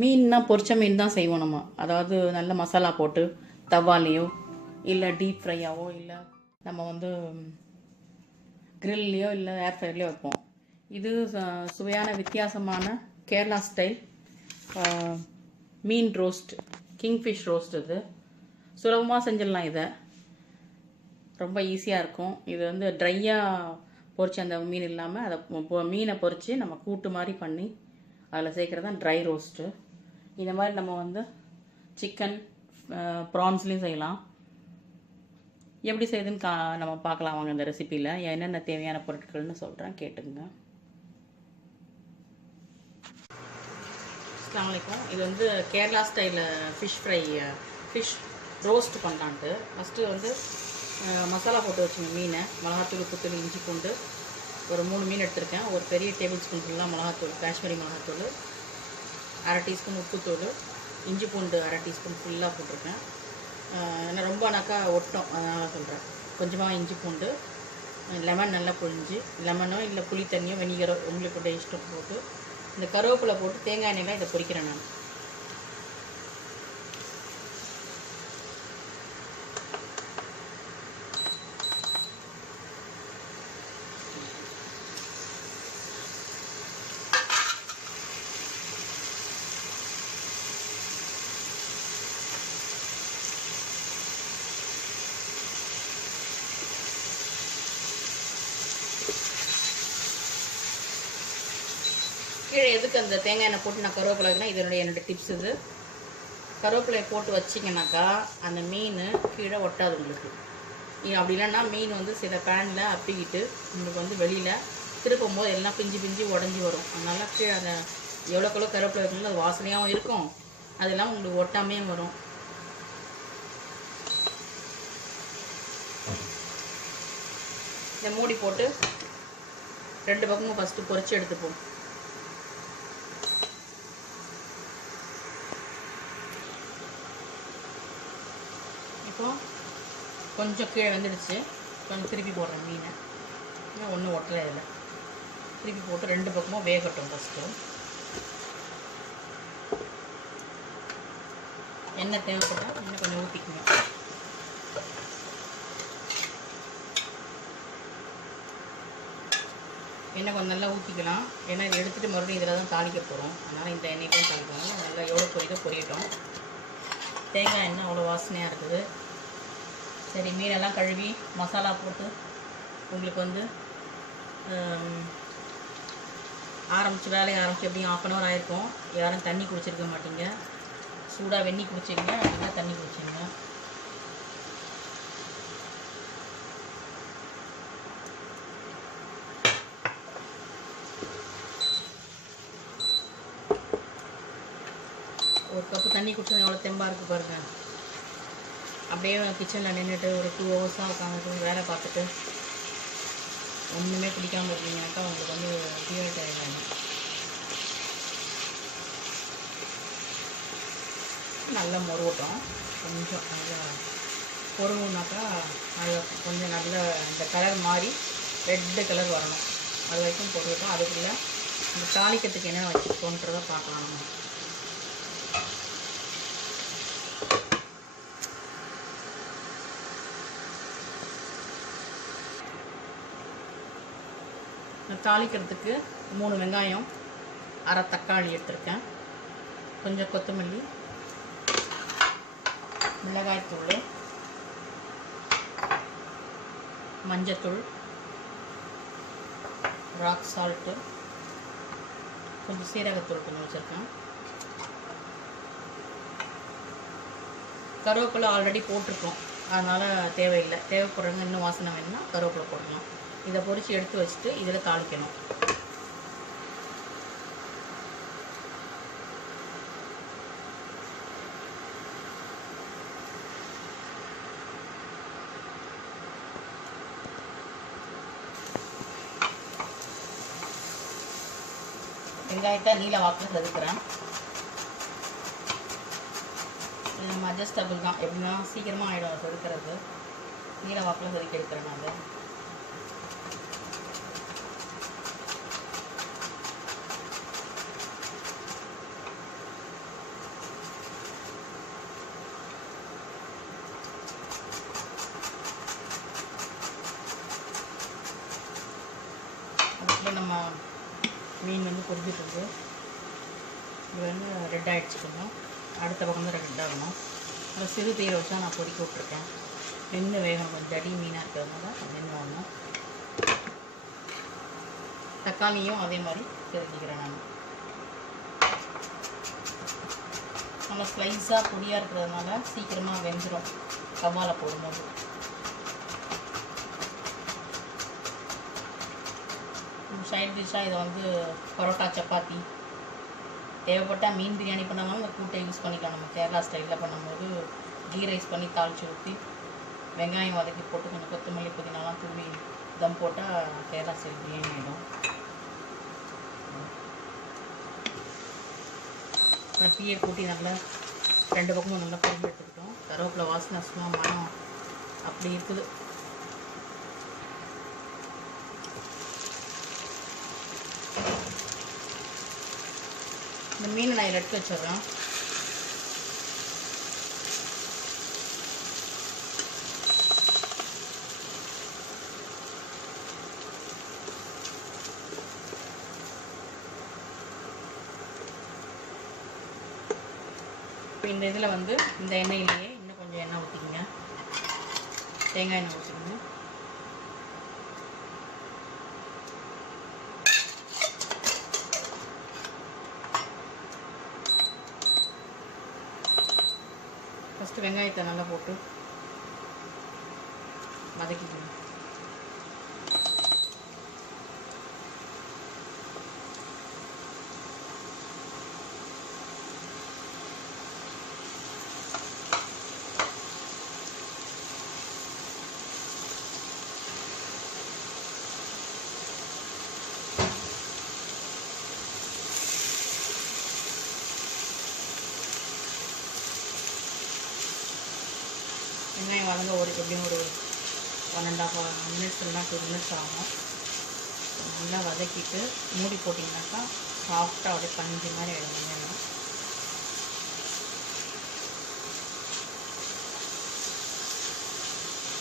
மீன்னா பொரிச்ச மீன் தான் செய்வோம் நம்ம. அதாவது நல்ல மசாலா போட்டு தவாலையோ இல்லை டீப் ஃப்ரையாவோ இல்லை நம்ம வந்து கிரில்லையோ இல்லை ஏர் ஃப்ரையர்லையோ வைப்போம். இது சுவையான வித்தியாசமான கேரளா ஸ்டைல் மீன் ரோஸ்ட், கிங்ஃபிஷ் ரோஸ்ட். இது சுலபமாக செஞ்சிடலாம். இதை ரொம்ப ஈஸியாக இருக்கும். இது வந்து ட்ரையாக பொரிச்சு அந்த மீன் இல்லாமல் அதை மீனை பொரித்து நம்ம கூட்டு மாதிரி பண்ணி அதில் சேர்க்குறது தான் ட்ரை ரோஸ்ட்டு. இந்த மாதிரி நம்ம வந்து சிக்கன் ப்ரான்ஸ்லேயும் செய்யலாம். எப்படி செய்யுதுன்னு நம்ம பார்க்கலாம் வாங்க. இந்த ரெசிப்பியில் என்னென்ன தேவையான பொருட்கள்னு சொல்கிறேன், கேட்டுங்க. அஸ்ஸலாமு அலைக்கும். இது வந்து கேரளா ஸ்டைலில் ஃபிஷ் ரோஸ்ட் பண்ணலான்ட்டு ஃபஸ்ட்டு வந்து மசாலா போட்டு வச்சுங்க. மீனை மிளகாத்தூள், உப்புத்தூள், இஞ்சி பூண்டு ஒரு 3 மீன் எடுத்திருக்கேன். ஒரு பெரிய டேபிள் ஸ்பூன் ஃபுல்லாக மிளகாத்தூள், காஷ்மீரி மிளகாத்தூள், 1/2 டீஸ்பூன் உப்புத்தூள், இஞ்சி பூண்டு 1/2 டீஸ்பூன் ஃபுல்லாக போட்டிருக்கேன். ஏன்னா ரொம்பனாக்கா ஒட்டும், அதனால் சொல்கிறேன். கொஞ்சமாக இஞ்சி பூண்டு, லெமன் நல்லா புழிஞ்சு, லெமனோ இல்லை புளி தண்ணியோ வெனிகரோ உங்களுக்கு இஷ்டம் போட்டு, இந்த கருவேப்பிலை போட்டு தேங்காய் எண்ணெய்லாம் இதை பொரிக்கிறேன் நான். கீழே எதுக்கு அந்த தேங்காய் எண்ணெய் போட்டு நான் கருவேப்பிலை வைக்கிறேன், என்னோட டிப்ஸ் இது. கருவேப்பிலையை போட்டு வச்சிங்கனாக்கா அந்த மீன் கீழே ஒட்டாது உங்களுக்கு. அப்படி இல்லைன்னா மீன் வந்து சில பேனில் அப்பிக்கிட்டு உங்களுக்கு வந்து வெளியில் திருப்பும் போது எல்லாம் பிஞ்சு உடஞ்சி வரும். அதனால் கீழே அந்த எவ்வளோக்கெவ்வளோ கருவேப்பிலை வைக்கணும், அது வாசனையாகவும் இருக்கும், அதெல்லாம் உங்களுக்கு ஒட்டாமையும் வரும். இதை மூடி போட்டு 2 பக்கமும் ஃபஸ்ட்டு பொரிச்சு எடுத்துப்போம். இப்போ கொஞ்சம் கீழே வந்துடுச்சு. கொஞ்சம் திருப்பி போடுறேன் மீனை. இன்னும் ஒன்றும் ஒட்டலை இதில். திருப்பி போட்டு 2 பக்கமும் வேகட்டும். ஃபஸ்ட்டு எண்ணெய் தேவைப்பட்டால் இன்னும் கொஞ்சம் ஊற்றிக்கணும். எண்ணெய் கொஞ்சம் நல்லா ஊற்றிக்கலாம். ஏன்னா இதை எடுத்துகிட்டு மறுபடியும் இதில் தான் தாளிக்க போகிறோம். அதனால் இந்த எண்ணெய்க்கும் தாளிக்கணும். நல்லா எவ்வளோ பொரியட்டும். தேங்காய் எண்ணெய் அவ்வளோ வாசனையாக இருக்குது. சரி, மீனெல்லாம் கழுவி மசாலா போட்டு உங்களுக்கு வந்து வேலையை ஆரம்பிச்சு எப்படியும் 1/2 hour ஆகிருக்கும். யாரும் தண்ணி குடிச்சிருக்க மாட்டீங்க. சூடாக வெந்நி குடிச்சிங்க, அப்படின்னா தண்ணி குடிச்சிங்க. ஒரு கப்பு தண்ணி குடிச்சது எவ்வளோ தெம்பாக இருக்குது பாருங்கள். அப்படியே கிச்சனில் நின்றுட்டு ஒரு 2 hours உட்காந்துட்டு வேலை பார்த்துட்டு ஒன்றுமே பிடிக்காமல் இருக்கீங்கன்னாக்கா உங்களுக்கு வந்து டீஹைட் ஆகிடுவாங்க. நல்லா முருகட்டும். கொஞ்சம் நல்லா பொருவுனாக்கா அது கொஞ்சம் நல்ல இந்த கலர் மாறி ரெட்டு கலர் வரணும். அது வரைக்கும் பொருகட்டும். அதுக்குள்ளே இந்த தாளிக்கிறதுக்கு என்ன வச்சுக்கோன்றதை பார்க்கலாம் நம்ம. தாளிக்கிறதுக்கு 3 வெங்காயம், 1/2 தக்காளி எடுத்திருக்கேன். கொஞ்சம் கொத்தமல்லி, மிளகாய்த்தூள், மஞ்சத்தூள், ராக் சால்ட்டு, கொஞ்சம் சீரகத்தூள் கொஞ்சம் வச்சுருக்கேன். கருவேப்பிலை ஆல்ரெடி போட்டிருக்கோம், அதனால் தேவையில்லை. தேவைப்படுறவங்க இன்னும் வாசனை வேணும்னா கருவேப்பிலை போடணும். இதை பொரித்து எடுத்து வச்சுட்டு இதில் தாளிக்கணும். வெங்காயத்தை நீல வாக்கில் செதுக்கிறேன். இது நம்ம அட்ஜஸ்டபிள் தான், எப்படின்னா சீக்கிரமாக ஆகிடும் செதுக்கிறது. நீல வாக்கில் செதுக்கி எடுக்கிறேன் நான். இப்போ நம்ம மீன் வந்து பொரிஞ்சிட்ருக்கு. இது வந்து ரெட் ஆகிடுச்சு. கொஞ்சம் அடுத்த பக்கம் தான் ரெட் ஆகணும். அதை சிறு தீரை வச்சா நான் பொரிக்க விட்ருக்கேன். நின்று வேகணும். கொஞ்சம் தடி மீனாக இருக்கிறதுனால நின்று வரணும். தக்காளியும் அதே மாதிரி தெரிஞ்சுக்கிறேன் நான். நல்லா ஸ்லைஸாக பொடியாக இருக்கிறதுனால சீக்கிரமாக வெந்துடும் கவாலை போடும்போது. சைட் டிஷ்ஷாக இதை வந்து பரோட்டா, சப்பாத்தி, தேவைப்பட்டால் மீன் பிரியாணி பண்ணாலும் இந்த கூட்டை யூஸ் பண்ணிக்கலாம். நம்ம கேரளா ஸ்டைலில் பண்ணும்போது கீ ரைஸ் பண்ணி தாளித்து ஊற்றி வெங்காயம் வதக்கி போட்டு கொஞ்சம் கொத்தமல்லி புதினாலாம் தூவி தம் போட்டால் கேரளா ஸ்டைல் பிரியாணி ஆகிடும். டீயை கூட்டி நல்லா 2 பக்கமும் நல்லா பொரிஞ்சு எடுத்துக்கிட்டோம். கருவேப்பிலை வாசனை சும்மா மனம் அப்படி இருக்குது. இந்த மீனை நான் எடுத்து வச்சிடுறேன். இப்போ இந்த இதில் வந்து இந்த எண்ணெயிலேயே இன்னும் கொஞ்சம் எண்ணெய் ஊற்றிக்கிங்க. தேங்காய் எண்ணெய் ஊற்றிக்கிங்க. ஃபஸ்ட்டு வெங்காயத்தை நல்லா போட்டு வதக்கிக்கணும். வெங்காயம் வதங்க எப்படியும் ஒரு 1.5 minutes இல்லைனா 2 minutes ஆகும். நல்லா வதக்கிட்டு மூடி போட்டிங்கனாக்கா சாஃப்டாக அப்படியே பஞ்சு மாதிரி ஆகிடும்.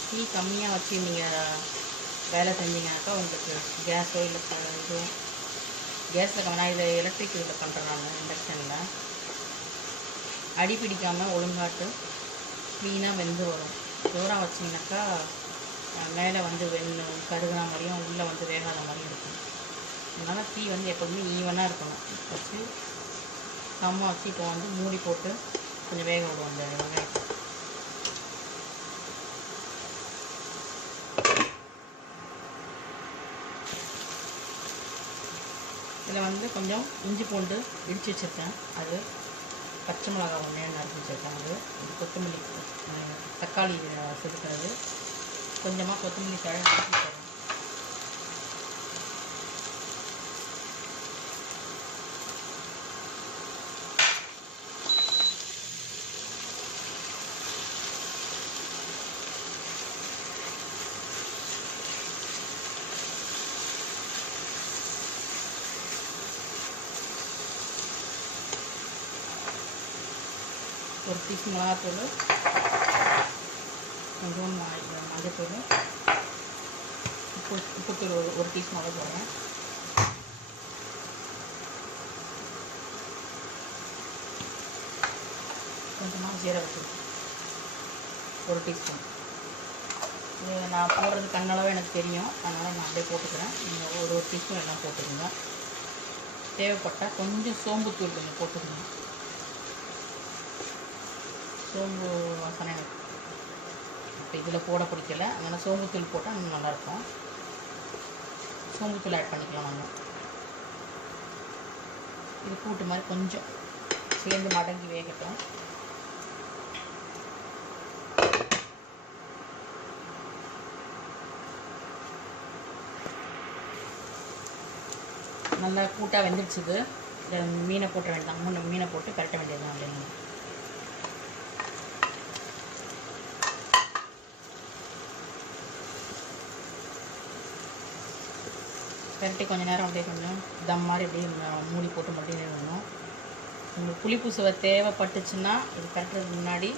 டீ கம்மியாக வச்சு நீங்கள் வேலை செஞ்சீங்கன்னாக்கா உங்களுக்கு கேஸோ இல்லை இதுவும் கேஸில் நான் இதை எலக்ட்ரிக் இதில் பண்ணுறேன். நான் இண்டக்ஷனில் அடி பிடிக்காமல் ஒழுங்காட்டு க்ளீனாக வெந்து வரும். தூரம் வச்சிங்கனாக்கா மேலே வந்து கருகின மாதிரியும் உள்ளே வந்து வேகாத மாதிரியும் இருக்கும். அதனால் தீ வந்து எப்போதுமே ஈவனாக இருக்கணும். வச்சு கம்மா வச்சு இப்போ வந்து மூடி போட்டு கொஞ்சம் வேக விடுவோம் அந்த வெங்காயத்தை. இதில் வந்து கொஞ்சம் இஞ்சி பூண்டு இடித்து வச்சுருக்கேன். அது பச்சை மிளகா ஒன்றே நறுக்கி வச்சுருக்கேன். அது கொத்தமல்லி, தக்காளி செதுக்கிறது, கொஞ்சமாக கொத்தமல்லி தழை வச்சுருக்கேன். ஒரு டீஸ்பூன் மிளகாத்தூள், கொஞ்சம் மஞ்சத்தூள், உப்புத்தூள் ஒரு டீஸ்பூன் அளவு போடுறேன். கொஞ்சமாக ஜீரகத்தூள் ஒரு டீஸ்பூன். இது நான் போடுறது கண்ணளவு எனக்கு தெரியும், அதனால் நான் அப்படியே போட்டுக்கிறேன். நீங்கள் ஒரு டீஸ்பூன் எல்லாம் போட்டுக்கோங்க. தேவைப்பட்டால் கொஞ்சம் சோம்புத்தூள் கொஞ்சம் போட்டுக்கணும். சோம்பு வாசனை எனக்கு இப்போ இதில் போட பிடிக்கல, அதனால் சோம்புத்தூள் போட்டால் இன்னும் நல்லாயிருக்கும். சோம்புத்தூள் ஆட் பண்ணிக்கலாம். நம்ம இது கூட்டு மாதிரி கொஞ்சம் சேர்ந்து மடங்கி வேகட்டும். நல்லா கூட்டாக வெந்துடுச்சுது. இதை மீனை போட்ட வேண்டாம். 3 மீனை போட்டு கரெக்டாக வேண்டியது தான். இல்லைங்க, கரெக்டாக கொஞ்சம் நேரம் அப்படியே கொஞ்சம் தம் மாதிரி அப்படியே மூடி போட்டு மட்டும் நிறுவணும். உங்களுக்கு புளிப்பு சுவை தேவைப்பட்டுச்சுன்னா இது கரெக்டுறதுக்கு முன்னாடி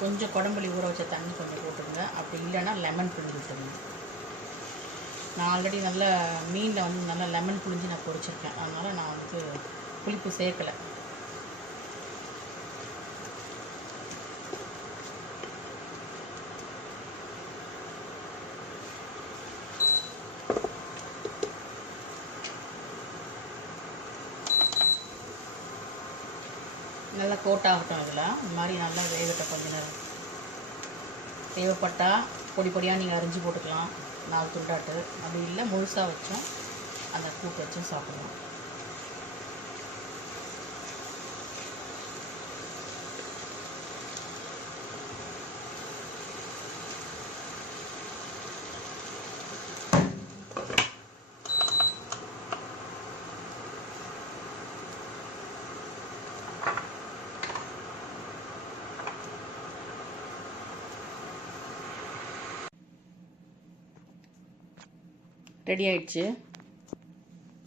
கொஞ்சம் குடம்புளி ஊற வச்ச தண்ணி கொஞ்சம் போட்டுருங்க. அப்படி இல்லைன்னா லெமன் பிழிஞ்சு விட்டுருங்க. நான் ஆல்ரெடி நல்ல மீனில் வந்து நல்லா லெமன் புழிஞ்சு நான் பொரிச்சிருக்கேன். அதனால் நான் வந்து புளிப்பு சேர்க்கலை. நல்லா கோட் ஆகட்டும். இதில் இந்த மாதிரி நல்லா வேகட்டும் கொஞ்ச நேரம். தேவைப்பட்டால் பொடி பொடியாக நீங்கள் அரிஞ்சு போட்டுக்கலாம், 4 துண்டாட்டு. அப்படி இல்லை முழுசாக வச்சும் அந்த கூட்டு வச்சும் சாப்பிடலாம். ரெடி ஆயிடுச்சு.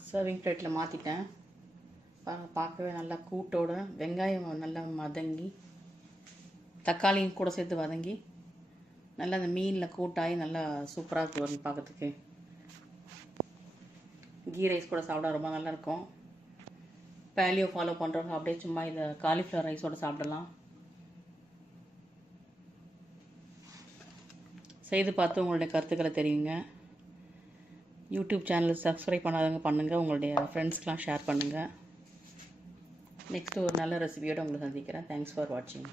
சர்விங் பிளேட்டில் மாற்றிட்டேன். பார்க்கவே நல்லா கூட்டோட வெங்காயம் நல்லா வதங்கி, தக்காளியும் கூட சேர்த்து வதங்கி, நல்லா அந்த மீனில் கூட்டாகி நல்லா சூப்பராக இருக்குது வரும் பார்க்கறதுக்கு. கீ ரைஸ் கூட சாப்பிட ரொம்ப நல்லாயிருக்கும். பேலியோ ஃபாலோ பண்ணுறவங்க அப்படியே சும்மா இதை காலிஃப்ளவர் ரைஸோடு சாப்பிடலாம். செய்து பார்த்து உங்களுடைய கருத்துக்களை தெரியுங்க. யூடியூப் சேனல் சப்ஸ்கிரைப் பண்ணாதவங்க பண்ணுங்கள், உங்களுடைய ஃப்ரெண்ட்ஸ்க்கெலாம் ஷேர் பண்ணுங்கள். நெக்ஸ்ட்டு ஒரு நல்ல ரெசிபியோடு உங்களை சந்திக்கிறேன். தேங்க்ஸ் ஃபார் வாட்சிங்.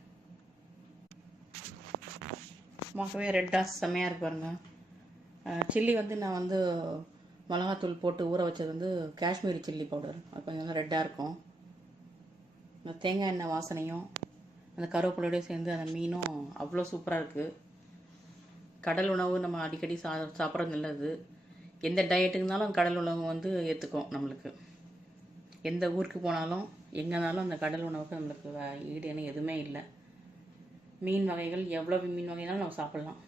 பார்க்கவே ரெட்டாக செம்மையாக இருக்கு பாருங்கள். சில்லி வந்து நான் வந்து மிளகாத்தூள் போட்டு ஊற வச்சது வந்து காஷ்மீரி சில்லி பவுடர். அது கொஞ்சம் நல்லா ரெட்டாக இருக்கும். அந்த தேங்காய் எண்ணெய் வாசனையும் அந்த கருவேப்பிலையோடய சேர்ந்து அந்த மீனும் அவ்வளோ சூப்பராக இருக்குது. கடல் உணவு நம்ம அடிக்கடி சாப்பிட்றது நல்லது. எந்த டயட்டுக்குனாலும் கடல் உணவு வந்து ஏற்றுக்கும். நம்மளுக்கு எந்த ஊருக்கு போனாலும் எங்கேனாலும் அந்த கடல் உணவுக்கு நம்மளுக்கு ஈடு என எதுவுமே இல்லை. மீன் வகைகள் எவ்வளோ மீன் வகைனாலும் நம்ம சாப்பிட்லாம்.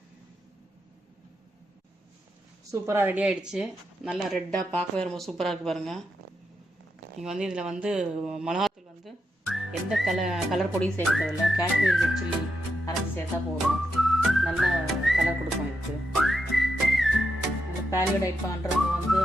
சூப்பராக ரெடி ஆகிடுச்சு. நல்லா ரெட்டாக பார்க்கவே ரொம்ப சூப்பராக இருக்குது பாருங்கள். நீங்கள் வந்து இதில் வந்து மிளகாத்தூள் வந்து எந்த கலர் பொடியும் சேர்க்கறதில்ல. காஷ்மீர் ரெட் சில்லி அரைச்சி சேர்த்தா போதும், நல்லா கலர் கொடுக்கும். இதுக்கு பேலியோ டயட் பண்ணுறவங்க வந்து